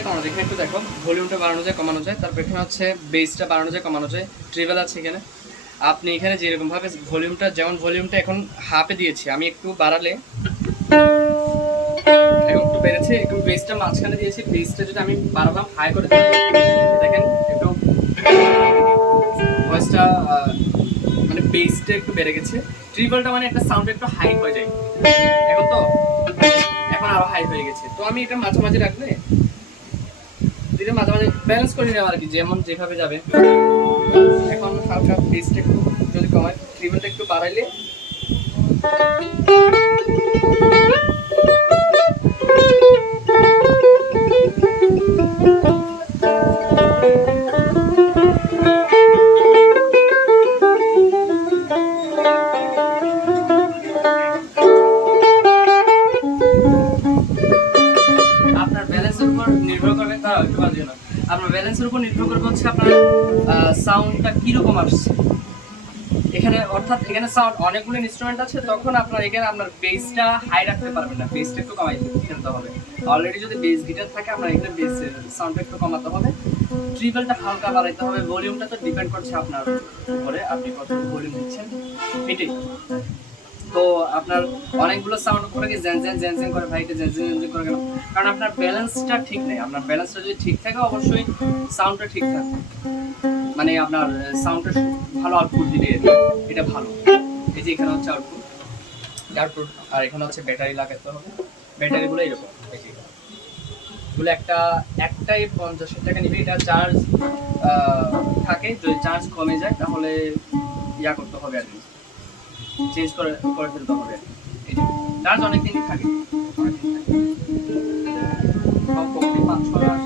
যায় কমানো যায়, এখানে একটু দেখো ভলিউমটা বাড়ানো যায় কমানো যায়, তারপর এখানে হচ্ছে বেসটা বাড়ানো যায় কমানো যায়, ট্রিবল আছে এখানে। আপনি এখানে যেরকমভাবে ভলিউমটা, যেমন ভলিউমটা এখন হাফে দিয়েছি, আমি একটু বাড়ালে এখন একটু বেড়েছে, একটু বেসটা মাঝখানে দিয়েছি, বেসটা যদি আমি বাড়ালাম হাই করে দিই, দেখেন একটু ভয়েসটা মানে বেসটা একটু বেড়ে গেছে। ট্রিবলটা মানে একটা সাউন্ড একটু হাই হয়ে যায়, এখন তো এখন আরো হাই হয়ে গেছে। তো আমি এটা মাঝামাঝি রাখলে দিলে মাঝামাঝি ব্যালেন্স করে নেওয়া আর কি, যেমন যেভাবে যাবে। এখন হালকা বেসটা একটু যদি কমায়, ট্রিবলটা একটু বাড়াইলে আপনার ব্যালেন্সের উপর নির্ভর করবে, তা একটু বাজিয়ে না, আপনার ব্যালেন্সের উপর নির্ভর করবে হচ্ছে আপনার সাউন্ডটা কিরকম আসছে এখানে। অর্থাৎ এখানে সাউন্ড অনেকগুলো ইনস্ট্রুমেন্ট আছে, তখন আপনার এখানে আপনার বেসটা হাই রাখতে পারবেন না, বেসটা একটু কমাই ফেলতে হবে। অলরেডি যদি বেস গিটার থাকে আপনার এখানে বেসের সাউন্ডটা একটু কমাতে হবে, ট্রিবলটা হালকা বাড়াইতে হবে। ভলিউমটা তো ডিপেন্ড করছে আপনার উপরে, আপনি কত ভলিউম দিচ্ছেন এটাই। তো আপনার অনেকগুলো সাউন্ড করে কি জ্যান জ্যান জ্যান জ্যান করে, ভাইকে জ্যান জ্যান জ্যান করে কেন? কারণ আপনার ব্যালেন্সটা ঠিক নেই। আপনার ব্যালেন্সটা যদি ঠিক থাকে অবশ্যই সাউন্ডটা ঠিক থাকবে, মানে আপনার সাউন্ডটা ভালো আউটপুট দিবে, এটা ভালো। এই যে এখানে হচ্ছে আউটপুট আউটপুট, আর এখানে হচ্ছে ব্যাটারি লাগাতে হবে। ব্যাটারিগুলো এরকম, এই যে এগুলো একটাই 50 টাকা নিবে। এটা চার্জ থাকে, যদি চার্জ কমে যায় তাহলে ইয়া করতে হবে আর কি, চেঞ্জ করে করে ফেলতে হবে। এই যে চার্জ অনেক দিনই থাকে, অনেক দিন থাকে, কমপক্ষে 5-6 মাস